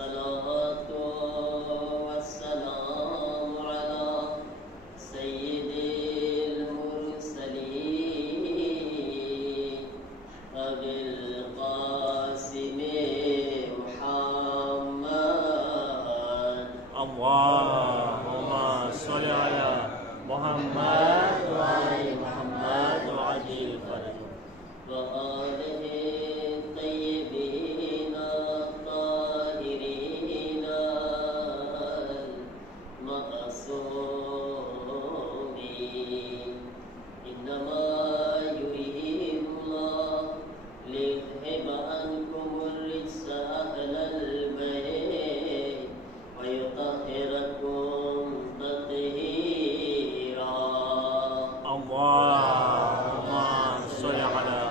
वस्सलातु वस्सलामु अला सय्यिदिल मुरसलीन अबिल कासिम मुहम्मद। अल्लाहुम्मा सल्लि अला मुहम्मद व आलि मुहम्मद व अजिल फरज व आलिहि तय्यिबीन ताहिरीन मअसूमीन। इन्नमा युरीदुल्लाह लियुज़हिबा अन्कुमुर रिज्सा अहलल बैत व युतहिरकुम तत्हीरा। अल्लाहुम्मा सल्लि अला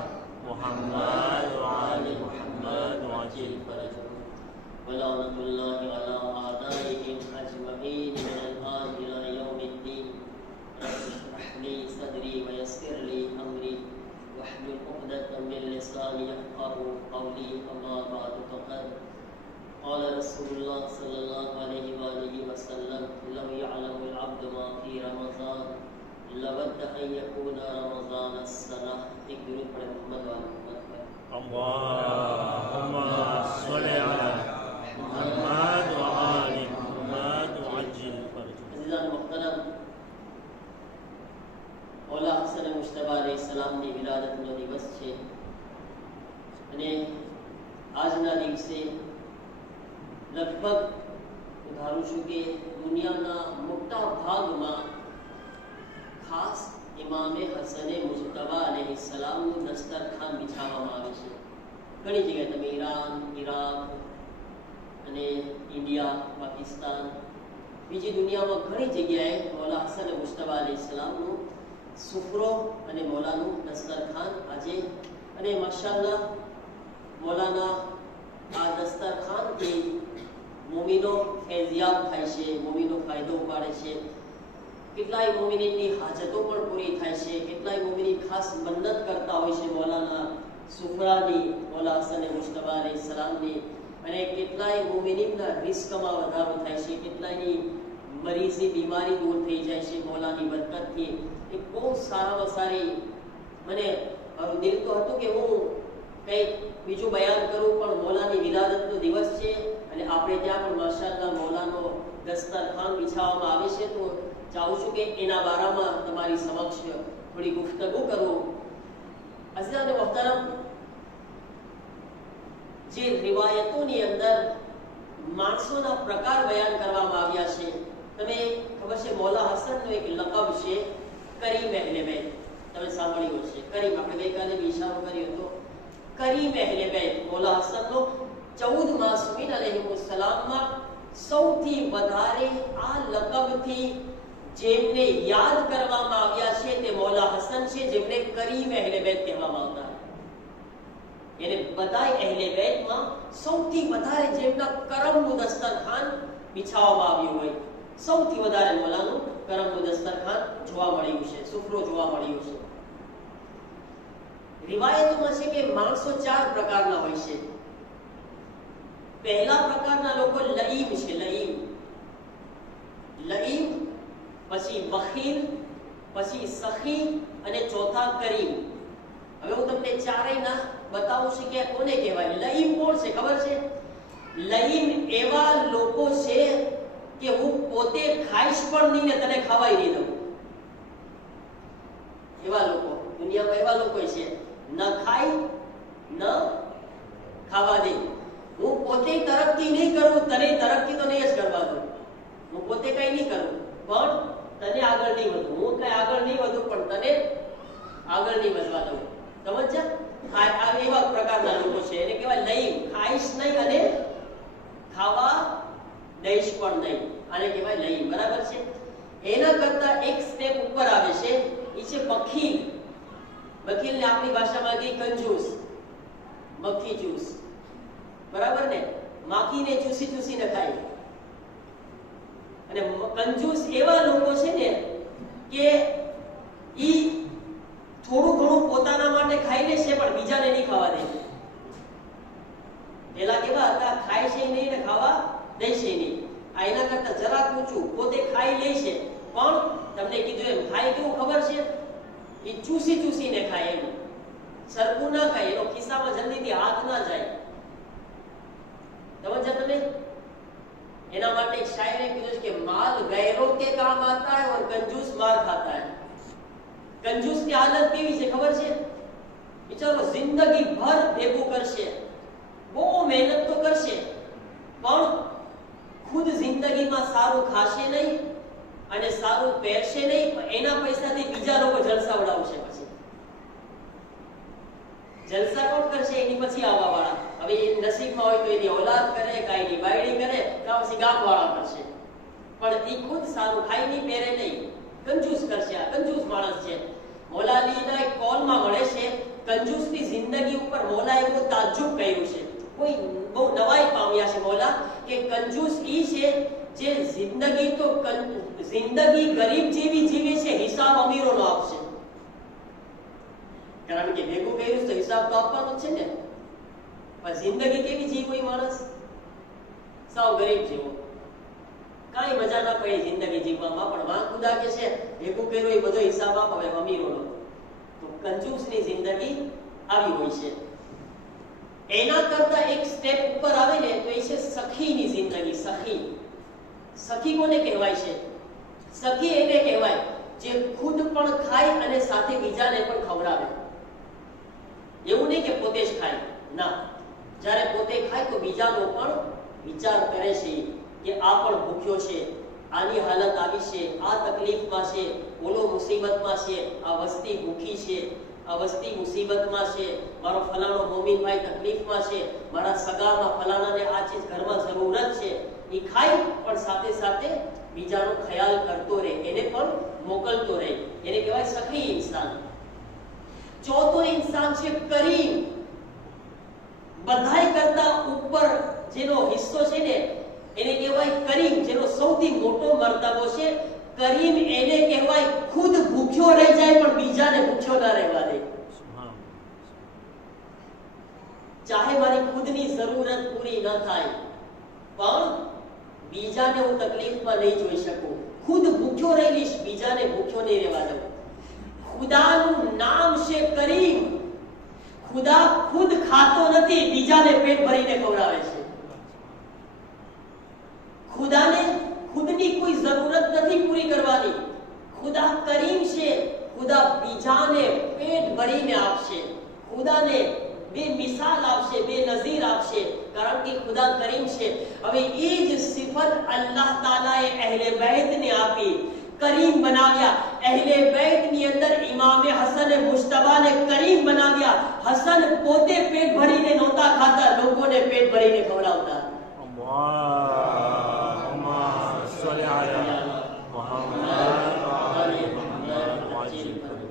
मुहम्मद व आलि मुहम्मद व अजिल फरज वलानतुल्लाहि अला आदाइहिम अजमईन मिनल आन इला यौमिद्दीन। रब्बि इश्रह ली सदरी व यस्सिर ली अमरी वहलुल उक़दतम मिन लिसानी यफ़क़हू क़ौली। अम्मा बअद फ़क़द क़ाल रसूलुल्लाह सल्लल्लाहु अलैहि व आलिहि वसल्लम लौ यअलमुल अब्दु मा फ़ी रमज़ान लवद्द अन यकूना रमज़ान अस-सनह। एक दुरूद पढ़े मोहम्मद व मोहम्मद पर। अल्लाहुम्मा सल्लि अला मुहम्मद व आलि मुहम्मद व अजिल फरज। अज़ीज़ान मुहतरम, मौला हसन मुश्तबा अलैहिस्सलामની વિલાદતનો દિવસ છે અને આજના દિવસે લગભગ હું ધારું છું કે દુનિયાના મોટા ભાગમાં ખાસ ઇમામે હસને મુજતબા अलैहिस्सलामનું દસ્તરખાન બિછાવવામાં આવે છે। ઘણી જગ્યાએ તમે ઈરાન, ઇરાક અને ઇન્ડિયા, પાકિસ્તાન, બીજી દુનિયામાં ઘણી જગ્યાએ મૌલા હસન મુજતબા अलैहिस्सलामનું સુફરો અને મૌલાનું દસ્તરખાન આજે અને માશાઅલ્લાહ મૌલાના આ દસ્તરખાનથી મોમિનો ફૈઝિયાત થાય છે, મોમિનો ફાયદો ઉપાડે છે। કેટલાય મોમિનીની હાજતો પણ પૂરી થાય છે, કેટલાય મોમિની ખાસ મન્નત કરતા હોય છે મૌલાના સુફરાની, મૌલા હસન મુજતબા अलैहिस्सलामની, અને કેટલાય મોમિનીના રિસ્કમાં વધારો થાય છે, કેટલાયની મરીઝી બીમારી દૂર થઈ જાય છે મૌલાની બરકતથી। એક બહુ સારામાં સારી મને મારું દિલ તો હતું કે હું કંઈક બીજું બયાન કરું, પણ મૌલાની વિલાદતનો દિવસ છે અને આપણે ત્યાં પણ માશાઅલ્લાહ મૌલાનો દસ્તરખાન બિછાવવામાં આવે છે, તો ચાહું છું કે એના બારામાં તમારી સમક્ષ થોડી ગુફ્તગુ કરું। અઝીઝાન મોહતરમ, જે રિવાયતોની અંદર માણસોના પ્રકાર બયાન કરવામાં આવ્યા છે, તમે ખબર છે મૌલા હસનનો એક લકબ છે કરીમ અહેલે બેત, તમે સાંભળ્યું હશે। કરીમ, આપણે ગઈકાલે બી ઇશારો કર્યો હતો, કરીમ અહેલે બેત મૌલા હસનનો 14 માસૂમીન अलैहिस्सलामમાં સૌથી વધારે આ લકબથી જેમને યાદ કરવામાં આવ્યા છે તે મૌલા હસન છે, જેમને કરીમ અહેલે બેત કહેવામાં આવતા। એને બધાય અહેલે બેતમાં સૌથી વધારે જેમના કરમનું દસ્તરખાન બિછાવવામાં આવ્યું હોય, સૌથી વધારે મૌલાનું કરમનું દસ્તરખાન જોવા મળ્યું છે, સુફરો જોવા મળ્યું છે। રિવાયતોમાં છે કે માણસો 4 પ્રકારના હોય છે। પહેલા પ્રકારના લોકો લઈમ છે, લઈમ, લઈમ, પછી બખીલ, પછી સખી અને ચોથા કરીમ। હવે હું તમને ચારેયના બતાવું છું કે કોને કહેવાય। લઈમ કોણ છે ખબર છે? લઈમ એવા લોકો છે કે હું પોતે ખાઈશ પણ નહીં ને તને ખવાય નહીં દઉં, એવા લોકો દુનિયામાં એવા લોકો છે, ન ખાય ન ખાવા દે। હું પોતે તરક્કી નહીં કરું, તને તરક્કી તો નહીં જ કરવા દઉં, હું પોતે કઈ નહીં કરું પણ તને આગળ નહીં વધું, હું કઈ આગળ નહીં વધું પણ તને આગળ નહીં વધવા દઉં। સમજ્યા? આ એવા પ્રકારના લોકો છે, એને કહેવાય લઈમ, ખાઈશ નહીં અને ખાવા દઈશ પણ નહીં, આને કહેવાય લઈમ, બરાબર છે। એના કરતા એક સ્ટેપ ઉપર આવે છે, એ છે બખીલ। બખીલને આપણી ભાષામાં કહી કંજૂસ, મક્ખી જૂસ, બરાબર ને? માખીને ચૂસી ચૂસીને ખાય। અને કંજૂસ એવા લોકો છે ને કે ઈ થોડું ઘણું પોતાના માટે ખાઈ લેશે પણ બીજાને નહીં ખાવા દે। પેલા કેવા હતા, ખાય છે નહીં ને ખાવા દેશે નહીં. આ એના કરતા જરાક ઊંચું, પોતે ખાઈ લે છે પણ તમને કીધું એમ ખાય કેવું ખબર છે? એ ચૂસી ચૂસીને ખાય, એમ સરખું ના ખાય, એનો ખિસ્સામાં જલ્દીથી હાથ ના જાય. સમજ્યા તમે? એના માટે એક શાયરે કીધું છે કે માલ ગैरों के काम आता है और कंजूस मार खाता है. कंजूस की हालत કેવી છે ખબર છે? બિચારો જિંદગી ભર ભેગું કરશે, બહુ મહેનત તો કરશે પણ ખુદ જિંદગીમાં સારું ખાશે નહીં અને સારું પહેરશે નહીં, પણ એના પૈસાથી બીજા લોકો જલસા ઉડાવશે. પછી જલસા કોણ કરશે? એની પછી આવવા વાળા. હવે એ નસીબમાં હોય તો એની औलाद કરે, કાઈ ની બાયડી કરે, કાં પછી ગામ વાળા કરશે, પણ એ ખુદ સારું ખાઈ નહીં, પહેરે નહીં, કંજૂસ કરશે. આ કંજૂસ માણસ છે. મૌલા અલીના એક કોલમાં મળે છે કંજૂસની જિંદગી ઉપર મૌલા એવું તાજ્જુબ કર્યું છે. કોઈ બહુ નવાઈ પામ્યા છે મૌલા કે કંજૂસ ઈ છે જે જિંદગી તો જિંદગી ગરીબ જેવી જીવે છે, હિસાબ અમીરોનો આપશે. કારણ કે ભેગું કર્યું તો હિસાબ તો આપવાનો જ છે ને. પણ જિંદગી કેવી જીવી માણસ? સાવ ગરીબ જેવો, કાઈ મજા ના પડે જિંદગી જીવવામાં, પણ વાં ખુદા કે છે ભેગું કર્યું એ બધો હિસાબ આપે અમીરોનો. તો કંજૂસની જિંદગી આવી હોય છે. એના કરતા એક સ્ટેપ ઉપર આવે ને તો એ છે સખીની જિંદગી. સખી, સખી કોને કહેવાય છે? સખી એને કહેવાય જે ખુદ પણ ખાય અને સાથે બીજાને પણ ખવડાવે. એવું નહીં કે પોતે જ ખાય, ના, જ્યારે પોતે ખાય તો બીજાનો પણ વિચાર કરે છે કે આ પણ ભૂખ્યો છે, આની હાલત આવી છે, આ તકલીફમાં છે, ઓલો મુસીબતમાં છે, આ વસ્તી ભૂખી છે, આ વસ્તી મુસીબતમાં છે, મારો ફલાણો મોમીનભાઈ તકલીફમાં છે, મારા સગામાં ફલાણાને આ ચીજ ઘરમાં જરૂરત છે. એ ખાય પણ સાથે સાથે બીજાનો ખ્યાલ કરતો રહે, એને પણ મોકલતો રહે. એને કહેવાય સખી ઇન્સાન. ચોથો ઇન્સાન છે કરીમ. બધાય કરતા ઉપર જેનો હિસ્સો છે ને એને કહેવાય કરીમ, જેનો સૌથી મોટો મર્તબો છે. કરીમ એને કહેવાય ખુદ ભૂખ્યો રહી જાય પણ બીજાને ભૂખ્યો ના રહેવા દે. ચાહે મારી ખુદની જરૂરત પૂરી ન થાય પણ બીજાને હું તકલીફમાં નહીં જોઈ શકું, ખુદ ભૂખ્યો રહી લઈશ, બીજાને ભૂખ્યો નહીં રહેવા દઉં. ખુદાનું નામ છે કરીમ. ખુદા ખુદ ખાતો નથી, બીજાને પેટ ભરીને ખવડાવે છે. ખુદાને ખુદની કોઈ જરૂરત નથી પૂરી કરવાની. ખુદા કરીમ છે, ખુદા બીજાને પેટ ભરીને આપશે, ખુદાને બે મિસાલ આપશે, બે નઝીર આપશે, કારણ કે ખુદા કરીમ છે. હવે એ જ સિફત અલ્લાહ તાલાએ અહેલે બેતને આપી, કરીમ બનાવ્યા. અહેલે બેતની અંદર ઇમામે હસન મુજતબાને કરીમ બનાવ્યા. હસન પોતે પેટ ભરીને નહોતા ખાતા, લોકોને પેટ ભરીને ખવડાવતા.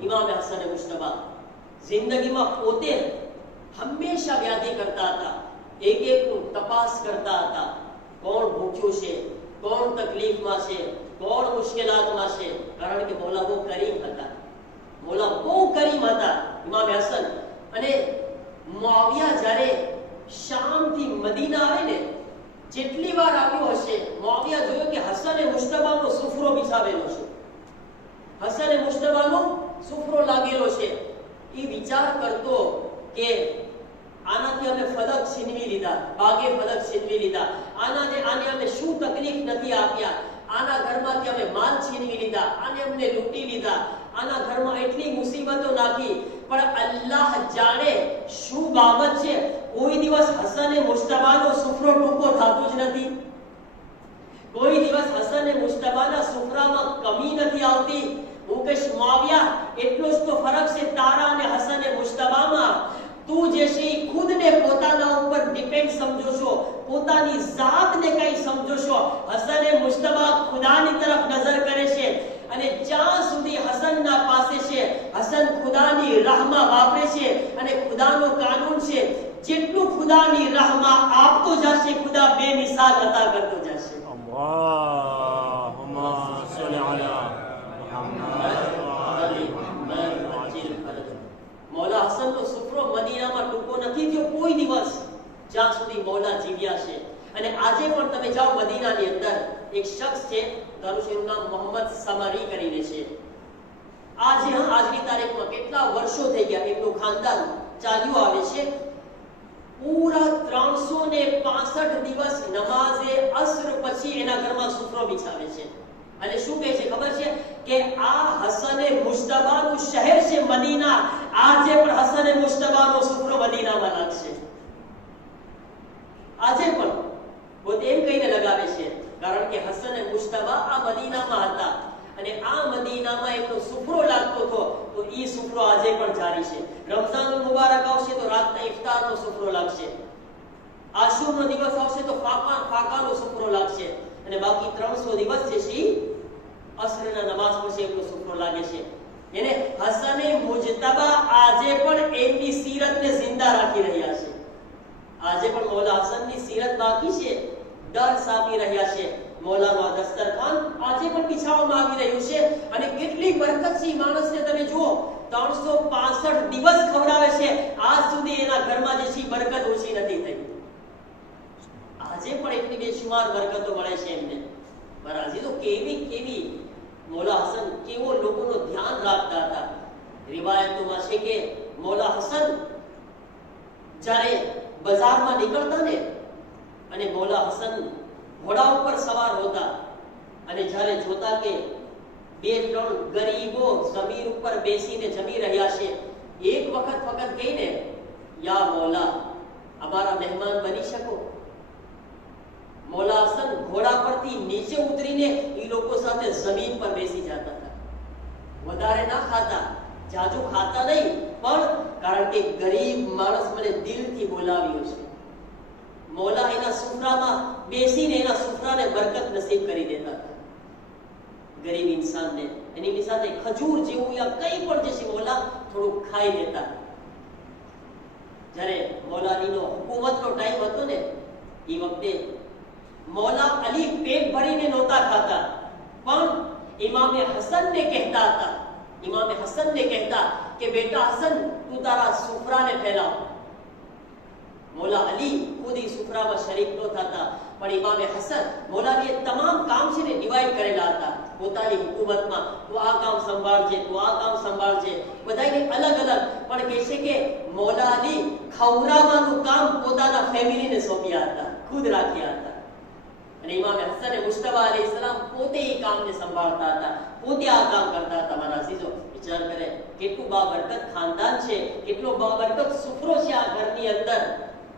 ઇમામે હસન મુજતબા જિંદગીમાં પોતે હંમેશા વ્યાધિ કરતા હતા, એક એક તપાસ કરતા હતા, કોણ ભૂખ્યું છે, કોણ તકલીફમાં છે, કોણ મુશ્કેલાતમાં છે. કારણ કે મૌલા બહુ કરીમ હતા, મૌલા બહુ કરીમ હતા ઇમામ હસન. અને મુઆવિયા જ્યારે શામથી મદીના આવે ને, જેટલી વાર આવ્યો હશે મુઆવિયા જોયું કે હસન મુજતબાનો સુફરો બિછાવેલો છે, હસન મુજતબાનો સુફરો લાગેલો છે. એ વિચાર કરતો કે આનાથી અમે ફલક છીનવી લીધા, બાગે ફલક છીનવી લીધા, આને અમે શું તકલીફ નથી આપ્યા, આના ઘરમાંથી અમે માલ છીનવી લીધા, આને અમને લૂંટી લીધા, આના ઘરમાં એટલી મુસીબતો નાખી, પણ અલ્લાહ જાણે શું બાબત છે. કોઈ દિવસ હસન મુજતબાનો સુફરો ટૂંકો થતો જ નથી, કોઈ દિવસ હસન મુજતબાના સુફરામાં કમી નથી આવતી. હું કહીશ મુઆવિયા એટલો જ તો ફરક છે તારા અને હસન મુજતબામાં. તું જે છે ખુદને પોતાના ઉપર ડિપેન્ડ સમજો છો, પોતાની જાતને કઈ સમજો છો. હસન મુજતબા ખુદાની તરફ નજર કરે છે અને જ્યાં સુધી હસનના પાસે છે, હસન ખુદાની રાહમાં વાપરે છે. અને ખુદાનો કાનૂન છે, જેટલું ખુદાની રાહમાં આપતો જશે, ખુદા બેમિસાલ અતા કરતો જશે. અલ્લાહુમ્મા સલ્લી અલા મૌલા હસનનો સુફરો મદીનામાં ટૂંકો નથી થયો કોઈ દિવસ. જ્યાં સુધી મૌલા જીવ્યા છે. અને આજે પણ તમે જાઓ મદીનાની અંદર, એક શખ્સ છે, ધારો કે એનું નામ મોહમ્મદ સમરી કરીને છે. આજની તારીખમાં કેટલા વર્ષો થઈ ગયા, એમનું ખાનદાન ચાલ્યું આવે છે. પૂરા 365 દિવસ નમાઝે અસર પછી એના ઘરમાં સુફરો બિછાવે છે. અને શું કહે છે ખબર છે કે આ હસને મુજતબાનું શહેર છે મદીના, આજે પણ હસને મુજતબાનો સુફરો મદીનામાં લાગશે. આજે પણ પોતે એમ કહીને લગાવે છે, કારણ કે હસને મુજતબા આ મદીનામાં હતા અને આ મદીનામાં એમનો સુફરો લાગતો હતો. તો ઈ સુફરો આજે પણ જારી છે. રમઝાનુલ મુબારક આવશે તો રાતના ઇફતારનો સુફરો લાગશે. આશુરનો દિવસ આવશે તો ફાકાનો સુફરો લાગશે. અને બાકી 300 દિવસ જે છે અસરના નમાઝ પછી એમનો સુફરો લાગે છે. એને હસને મુજતબા આજે પણ એમની સીરતને જિંદા રાખી રહ્યા છે. આજે પણ મૌલા હસનની સીરત બાકી છે, દર્સ આપી રહ્યા છે. મૌલાનો આ દસ્તરખાન આજે પણ બિછાવવામાં આવી રહ્યું છે. અને કેટલી બરકત છે માણસને તમે જુઓ, 365 દિવસ ખવડાવે છે. આજ સુધી એના ઘરમાં જે છે બરકત ઓછી નથી થઈ. આજે પણ એટલી બેશુમાર બરકતો મળે છે એમને. મારા અઝીઝો, કેવી મૌલા હસન કેવો લોકોનો ધ્યાન રાખતા હતા. રિવાયતોમાં છે કે મૌલા હસન જ્યારે બજારમાં નીકળતા ને, અને મૌલા હસન ઘોડા ઉપર સવાર હોતા અને જ્યારે જોતા કે 2-3 ગરીબો જમીન ઉપર બેસીને જમી રહ્યા છે, એક વખત કહીને, યા મૌલા, અમારા મહેમાન બની શકો. મૌલા હસન ઘોડા પરથી નીચે ઉતરીને એ લોકો સાથે જમીન પર બેસી જતા હતા. વધારે ના ખાતા, જાજુ ખાતા નહીં, પણ કારણ કે ગરીબ માણસ મને દિલથી બોલાવ્યો છે. મૌલા એના સુફરામાં બેસીને એના સુફરાને બરકત નસીબ કરી દેતા હતા. ગરીબ ઇન્સાનને એની સાથે ખજૂર જેવું યા કંઈ પણ જે છે મૌલા થોડુંક ખાઈ લેતા. જ્યારે મૌલાનીનો હુકુમતનો ટાઈમ હતો ને, એ વખતે મૌલા અલી પેટ ભરીને નહોતા ખાતા, પણ ઇમામે હસનને કહેતા કે બેટા હસન, તું તારા સુફરાને ફેલાવ. મૌલા અલી ખુદ ઈ સુફરામાં શરીક ન થતા, પણ ઇમામે હસન મૌલાનીએ તમામ કામ છે ને ડિવાઈડ કરેલા હતા પોતાની હુકુમતમાં. તું આ કામ સંભાળજે, તું આ કામ સંભાળજે, બધાને અલગ અલગ. પણ કહે છે કે મૌલા અલી ખવડાવવાનું કામ પોતાના ફેમિલીને સોંપ્યા હતા, ખુદ રાખ્યા હતા. અને ઇમામે હસન મુજતબા અલૈહિસ્સલામ પોતે એ કામને સંભાળતા હતા, પોતે આ કામ કરતા હતા. મારા અઝીઝો, વિચાર કરે કેટલું બાબરકત ખાનદાન છે, કેટલો બાબરકત સુફરો છે આ ઘરની અંદર,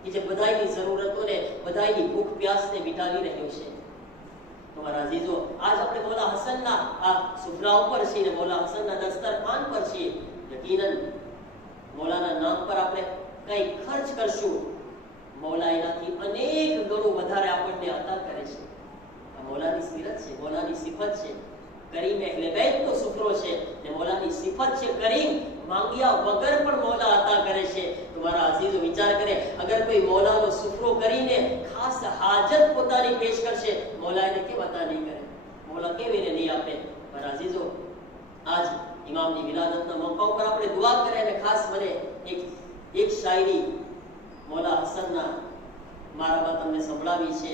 કે જે બધાની જરૂરતોને, બધાની ભૂખ પ્યાસને મિટાવી રહ્યો છે. તો મારા અઝીઝો, આજ આપણે મૌલા હસનના આ સુફરા ઉપર છીએ ને મૌલા હસનના દસ્તરખાન પર છીએ. યકીનન મૌલાના નામ પર આપણે કંઈ ખર્ચ કરશું, મૌલા એનાથી અનેક ગણું વધારે આપણને અતા કરે છે. આ મૌલાની સીરત છે, મૌલાની સિફત છે. કરીમ અહલે બેતનો સુફરો છે ને મૌલાની સિફત છે કરીમ, માંગ્યા વગર પણ મૌલા અતા કરે છે. તો મારા અઝીઝો, વિચાર કરે, અગર કોઈ મૌલાનો સુફરો કરીને ખાસ હાજત પોતાની પેશ કરશે, મૌલા એને કેમ અતા નહીં કરે? મૌલા કેમ એને નહીં આપે? મારા અઝીઝો, આજ ઇમામની વિલાદતના મોકા ઉપર આપણે દુઆ કરીએ. અને ખાસ મને એક શાયરી મૌલા હસનના મારામાં તમને સંભળાવી છે.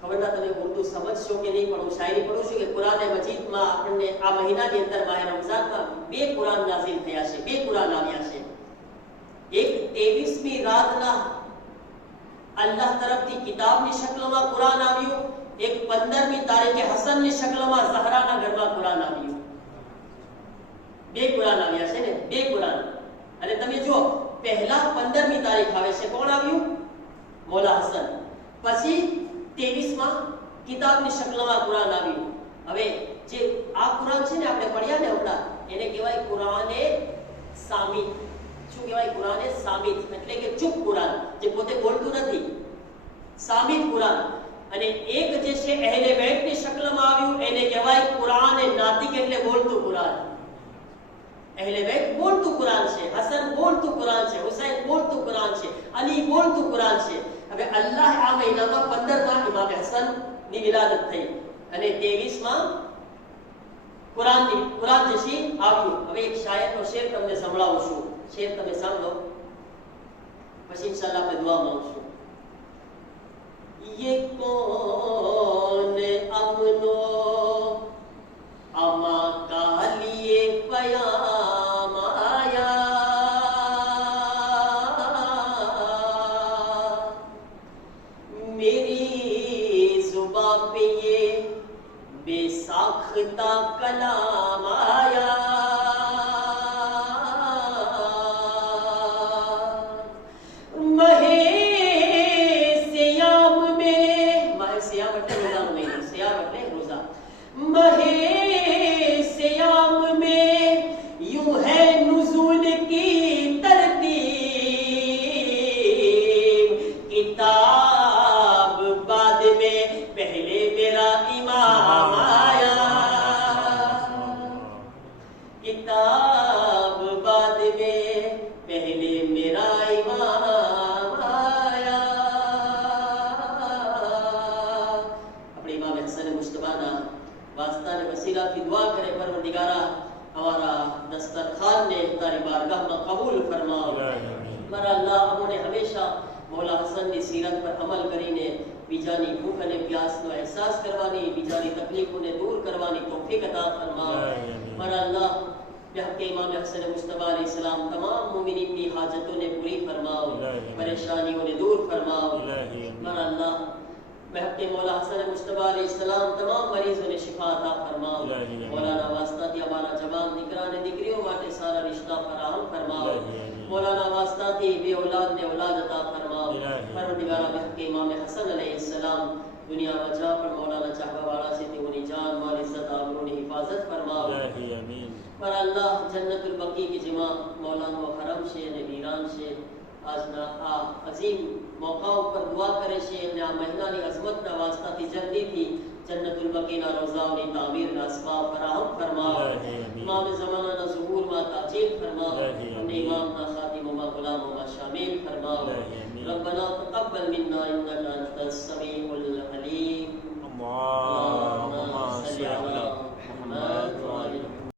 ખબર ના તમે ઉર્દુ સમજશો કે નહીં, પણ હું શાયરી પડું છું કે કુરાન મજીદમાં આપણને આ મહિનાની અંદર માહે રમઝાનમાં 2 કુરાન નાઝિલ થયા છે, 2 કુરાન આવ્યા છે. એક 23મી રાતના અલ્લાહ તરફથી કિતાબની શક્લમાં કુરાન આવ્યું, એક 15મી તારીખે હસનની શક્લમાં ઝહરાના ઘરમાં કુરાન આવ્યું. 2 કુરાન આવ્યા છે ને, 2 કુરાન. અને તમે જુઓ, પહેલા 15મી તારીખ આવે છે, કોણ આવ્યું? મૌલા હસન. પછી 23માં કિતાબની શક્લમાં કુરાન આવ્યું. હવે જે આ કુરાન છે ને આપણે પડ્યા ને હમણાં, એને કહેવાય કુરાને સામિત. શું કહેવાય? કુરાને સામિત, એટલે કે ચૂપ કુરાન, જે પોતે બોલતું નથી, સામિત કુરાન. અને એક જે છે અહેલે બેતની શક્લમાં આવ્યું, એને કહેવાય કુરાને નાતિક, એટલે બોલતું કુરાન. અહેલે બેત બોલતું કુરાન છે, હસન બોલતું કુરાન છે, હુસૈન બોલતું કુરાન છે, અલી બોલતું કુરાન છે. હવે અલ્લાહ આ મહિનામાં 15માં ઇમામ હસનની વિલાદત થઈ અને 23માં કુરાન જે છે આવ્યું. હવે એક શાયરનો શેર તમને સંભળાવું છું, શેર તમે સાંભળો. પછી ઇન્શાઅલ્લાહ આપણે દુઆ માંગશું. ये कौन अमनो अमा का लिए पयाम आया, मेरी जुबां पे ये बेसाख्ता कलाम आया. महेश्याम में यूं है नुज़ूल की तरतीब, किताब बाद में पहले मेरा इमाम आया, किताब बाद में पहले मेरा इमाम आया. अपने इमाम हसन मुश्तबा ना वास्ता ने वसीला की दुआ करे. परवरदिगारा हमारा दस्तरखान ने तारी बारगाह में कबूल फरमाओ. मारा अल्लाह हमने हमेशा मौला हसन की सीरत पर अमल करीने बीजानी भूख अने प्यास नो एहसास करवानी, बीजानी तकलीफों ने दूर करवानी तौफीक अता फरमाओ. मारा अल्लाह के इमाम हसन मुस्तफा अलैहि सलाम तमाम मोमिनीन की हाजतों ने पूरी फरमाओ, परेशानियों ने दूर फरमाओ. मारा अल्लाह महके मौला हसन मुस्तफा अलैहि सलाम तमाम मरीजों ने शिफा अता फरमाओ. मौलाना वास्ता थी हमारा जवान दिकरा ने दिकरियों माटे सारा रिश्ता फराहम फरमाओ. मौलाना वास्ता थी बे औलाद ने औलाद अता फरमाओ. परवरदिगारा महके इमाम हसन अलैहि सलाम दुनिया बचा पर मौलाना चाहवा वाला से ती उन्हें जान माल इज्जत आबरू ने हिफाजत फरमाओ. पर अल्लाह जन्नतुल बकी की जिमा मौलाना मुहर्रम से ने वीरान से आज ना आ अजीम मौकाओं पर दुआ करे छे ने आ महीनानी अजमत ना वास्ता थी जल्दी थी जन्नतुल बकी ना रोज़ाओं नी तामीर ना असबाब फराहम फरमाओ. इमाम ज़माना ना ज़ुहूर मा ताजील फरमाओ. हमने इमाम ना खातिम मा गुलाम मा शामिल फरमाओ. रब्बना तक़ब्बल मिन्ना इन्नका अंतस समीउल